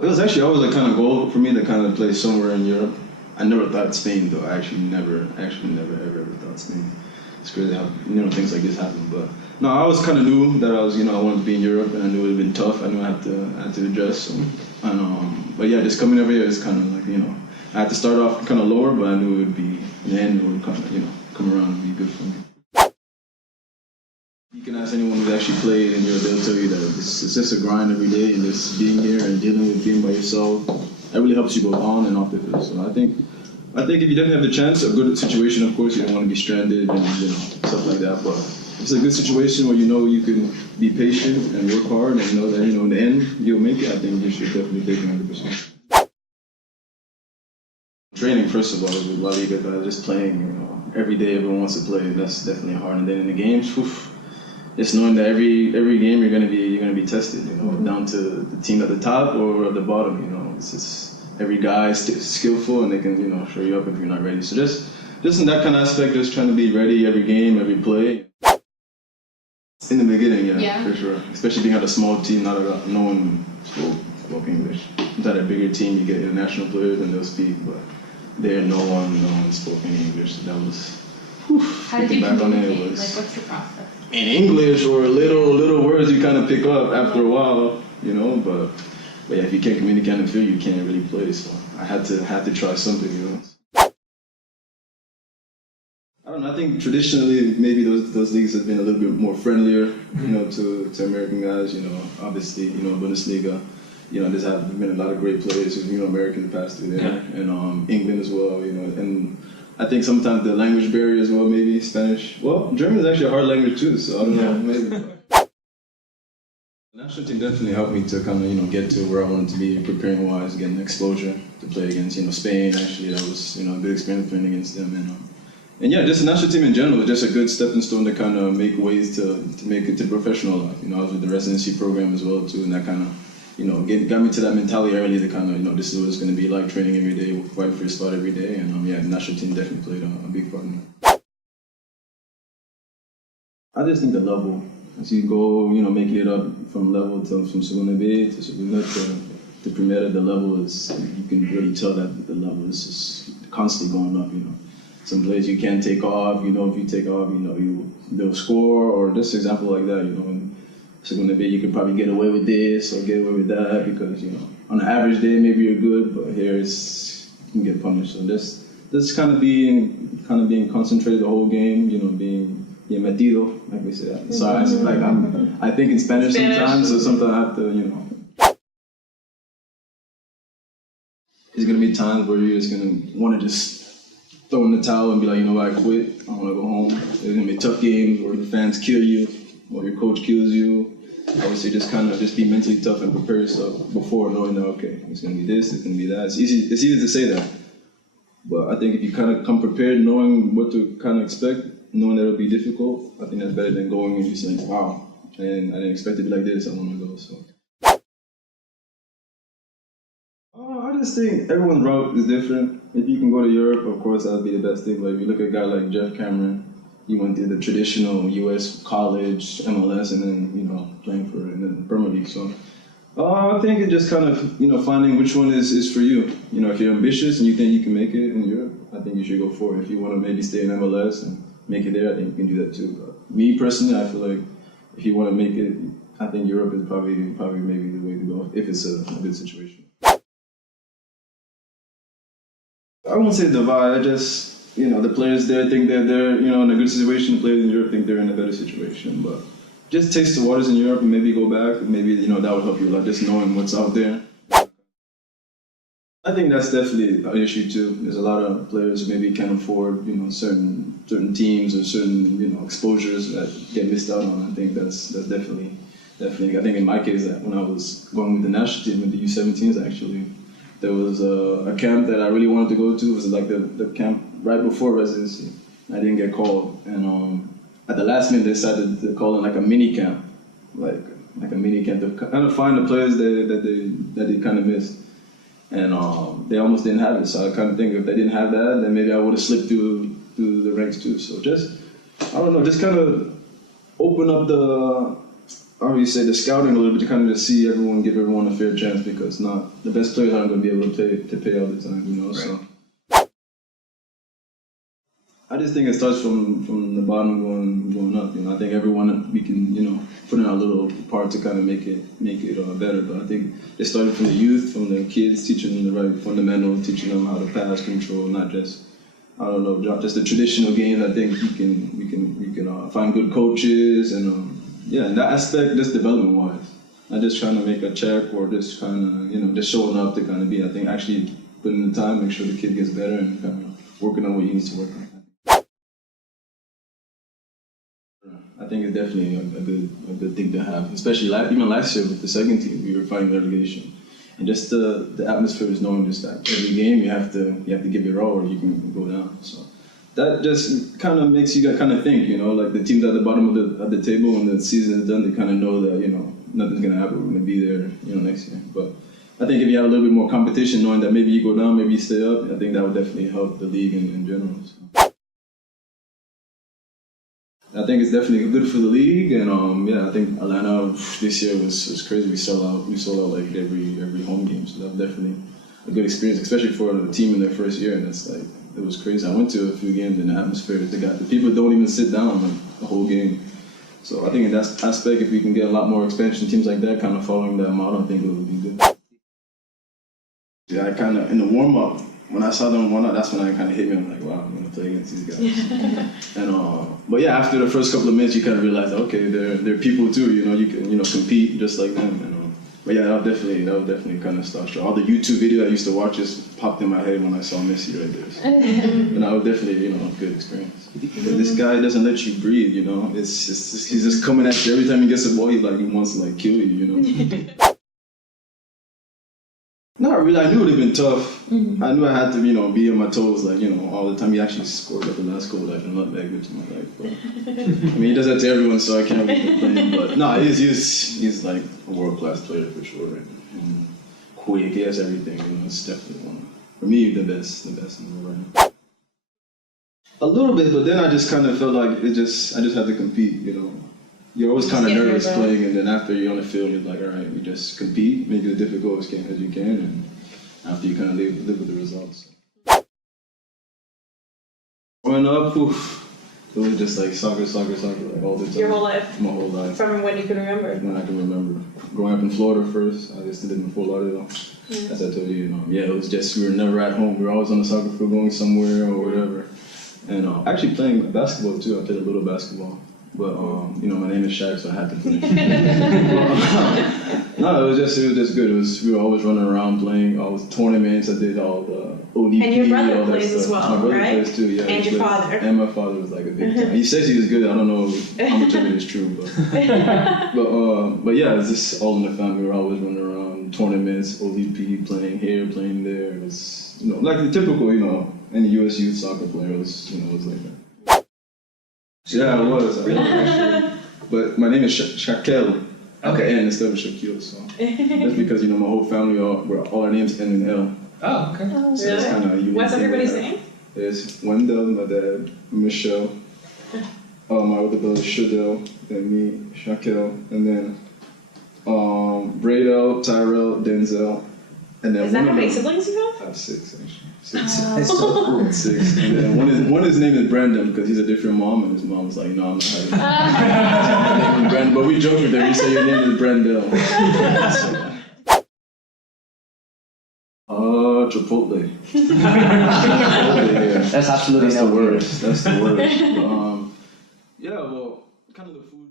It was actually always a kind of goal for me to kind of play somewhere in Europe. I never thought Spain though. I actually never ever thought Spain. It's crazy how things like this happen. But no, I always kind of knew that I wanted to be in Europe, and I knew it would have been tough. I knew I had to adjust. So, but yeah, just coming over here is kind of like I had to start off kind of lower, but I knew it would be in the end it would kind of come around and be good for me. You can ask anyone who's actually played in Europe, they'll tell you that it's just a grind every day, and just being here and dealing with being by yourself, that really helps you go on and off the field. So I think if you definitely have the chance, a good situation, of course, you don't want to be stranded and stuff like that, but if it's a good situation where you can be patient and work hard and know that in the end you'll make it, I think you should definitely take it 100%. Training, first of all, with La Liga, just playing, every day everyone wants to play, that's definitely hard. And then in the games, it's knowing that every game you're gonna be tested, down to the team at the top or at the bottom. It's just every guy is skillful and they can show you up if you're not ready. So just in that kind of aspect, just trying to be ready every game, every play. In the beginning, yeah, for sure. Especially being at a small team, no one spoke English. At a bigger team, you get international players and they'll speak, but there no one spoke any English. So that was. How did you communicate? What's the process? In English or little words you kind of pick up after a while, but yeah, if you can't communicate on the field, you can't really play. So I had to try something, I don't know. I think traditionally maybe those leagues have been a little bit more friendlier, to American guys. Obviously, Bundesliga. There's been a lot of great players who Americans passed through there, and England as well. And I think sometimes the language barrier as well, maybe Spanish. Well, German is actually a hard language too, so I don't know, maybe. The national team definitely helped me to kind of get to where I wanted to be, preparing wise, getting exposure to play against Spain. Actually, that was a good experience playing against them, and yeah, just the national team in general, just a good stepping stone to kind of make ways to make it to professional life. I was with the residency program as well too, and that kind of got me to that mentality early to kind of, this is what it's going to be like, training every day, fighting for your spot every day, and yeah, the national team definitely played a big part in that. I just think the level, as you go, making it up from Segunda B to Segunda to Primera, the level is, you can really tell that the level is just constantly going up, Some plays you can't take off, if you take off, they'll score, or just an example like that, Segunda B, you can probably get away with this or get away with that because, on an average day maybe you're good, but here you can get punished. So this kind of being concentrated the whole game, being metido, like we say. Sorry, I think in Spanish sometimes, so sometimes I have to, There's gonna be times where you're just gonna want to just throw in the towel and be like, what, I quit, I want to go home. There's gonna be tough games where the fans kill you, or your coach kills you. Obviously, just be mentally tough and prepare yourself before knowing that, okay, it's going to be this, it's going to be that. It's easy to say that. But I think if you kind of come prepared, knowing what to kind of expect, knowing that it'll be difficult, I think that's better than going and just saying, wow, and I didn't expect it to be like this, I want to go. So. I just think everyone's route is different. If you can go to Europe, of course, that would be the best thing. But if you look at a guy like Jeff Cameron, he went through the traditional U.S. college, MLS, and then, playing for in the Premier League. So I think it just kind of, finding which one is for you. If you're ambitious and you think you can make it in Europe, I think you should go for it. If you want to maybe stay in MLS and make it there, I think you can do that too. But me personally, I feel like if you want to make it, I think Europe is probably maybe the way to go if it's a good situation. I won't say divide, I just, the players there think that they're, in a good situation. The players in Europe think they're in a better situation. But just taste the waters in Europe and maybe go back. And maybe, that would help you a lot, just knowing what's out there. I think that's definitely an issue too. There's a lot of players who maybe can't afford, certain teams or certain, exposures that get missed out on. I think that's definitely. I think in my case, that when I was going with the national team, with the U17s actually, there was a camp that I really wanted to go to. It was like the camp right before residency. I didn't get called, and at the last minute they decided to call it like a mini camp, like a mini camp to kind of find the players that they kind of missed, and they almost didn't have it. So I kind of think if they didn't have that, then maybe I would have slipped through the ranks too. So just, I don't know, just kind of open up obviously the scouting a little bit to kind of just see everyone, give everyone a fair chance, because not the best players aren't going to be able to play all the time, you know. Right. So I just think it starts from the bottom going up. You know, I think everyone we can, you know, put in our little part to kind of make it better. But I think it started from the youth, from the kids, teaching them the right fundamentals, teaching them how to pass, control, not just, I don't know, just the traditional games. I think we can find good coaches and yeah, in that aspect, just development wise, not just trying to make a check or just kind of, you know, just showing up to kind of be. I think actually putting in the time, make sure the kid gets better and kind of working on what he needs to work on. I think it's definitely a good thing to have, especially even last year with the second team, we were fighting relegation, and just the atmosphere is knowing just that every game you have to give it all or you can go down. So that just kind of makes you kind of think, you know, like the teams at the bottom of the table when the season is done, they kind of know that, you know, nothing's gonna happen. We're gonna be there, you know, next year. But I think if you have a little bit more competition, knowing that maybe you go down, maybe you stay up, I think that would definitely help the league in general. So I think it's definitely good for the league, and yeah, I think Atlanta this year was crazy. We sold out like every home game, so that was definitely a good experience, especially for the team in their first year. And it's like it was crazy. I went to a few games, and the atmosphere, the people don't even sit down like the whole game. So I think in that aspect, if we can get a lot more expansion teams like that, kind of following that model, I think it would be good. Yeah, I kind of in the warm up. When I saw them warm up, that's when I kind of hit me. I'm like, wow, I'm gonna play against these guys. And but yeah, after the first couple of minutes, you kind of realize, okay, they're people too. You know, you can compete just like them. And but yeah, that would definitely kind of start. All the YouTube video I used to watch just popped in my head when I saw Messi right there. So, and that was definitely a good experience. But this guy doesn't let you breathe. You know, he's just coming at you every time he gets a ball. He wants to kill you. You know. Not really. I knew it would have been tough. Mm-hmm. I knew I had to, be on my toes, all the time. He actually scored the last goal, I'm not that good to my life. But I mean, he does that to everyone, so I can't really complain. But no, he's like a world-class player for sure. And quick, he has everything. It's definitely one. For me, the best in the world right now. A little bit, but then I just kind of felt like I just had to compete. You're always kind of nervous playing, and then after you're on the field, you're like, all right, you just compete, make it as difficult as you can, and after you kind of live with the results. Growing up, it was just like soccer, all the time. Your whole life? My whole life. From when you can remember? When I can remember. Growing up in Florida first, I used to live in Fort Lauderdale. Yeah. As I told you, yeah, it was just, we were never at home. We were always on the soccer field going somewhere or whatever. And actually playing basketball too, I played a little basketball. But my name is Shaq, so I had to play. No, it was just good. We were always running around playing all the tournaments. I did all the ODP. And your brother plays as well, my brother right? plays too, yeah. And your father. And my father was like a big time. He says he was good. I don't know how much of it is true, but yeah, it's just all in the family. We were always running around tournaments, ODP, playing here, playing there. It was like the typical any U.S. youth soccer player was was like that. Yeah, I was. But my name is Shaquille. Okay. And instead of Shaquille, so that's because my whole family all our names end in L. Oh, okay. So really? It's kind of unique. What's everybody's name? There's Wendell, my dad, Michelle, my older brother Shadell, then me, Shaquille, and then Bradell, Tyrell, Denzel, and then is that how many siblings you have? I have 6 actually. 6. That's so cool. 6. And then one his name is Brandon because he's a different mom, and his mom was like, no, I'm not having Brandon. But we joke with him. We say your name is Brandell. Chipotle. Chipotle, yeah. That's absolutely the worst. That's the worst. Yeah, well, kind of the food.